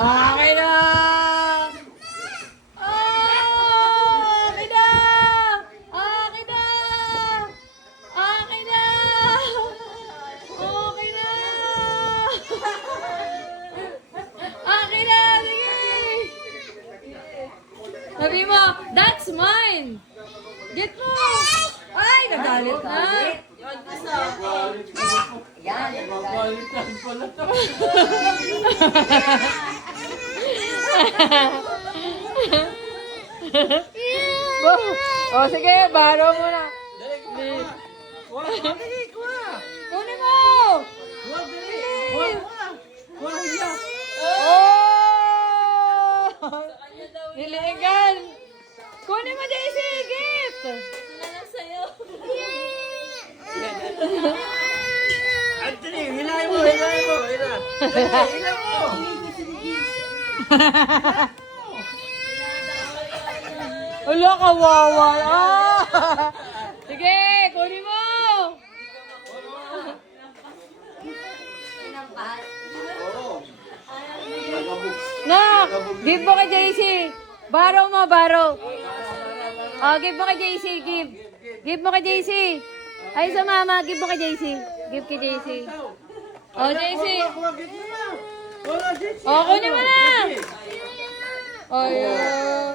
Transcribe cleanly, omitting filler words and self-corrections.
Okay na! Okay na! Okay na! Okay na! Okay na! Okay na! Sige! Sabi mo, that's mine! Get mo! Ay, nagalit na! Yan. Oh, sige, baro mo na. Dali, kuha. Kunin mo! Kuha, dali. Kuha, hiya. Oh! Niligan! Kunin mo, Daisy! Gift! Anthony, hilahin mo, hilahin mo. Hilahin mo. Wala, kawawa. Ah! Sige, kunin mo! Nak, give mo kay JC. Baro mo, baro. Oh, give mo kay JC, give. Give mo kay JC. Ay, sa mama, give mo kay JC. Give kay JC. Oh, JC. Kuha, get mo na. Kuha, get. Oh, kunin mo na. Oh, yeah.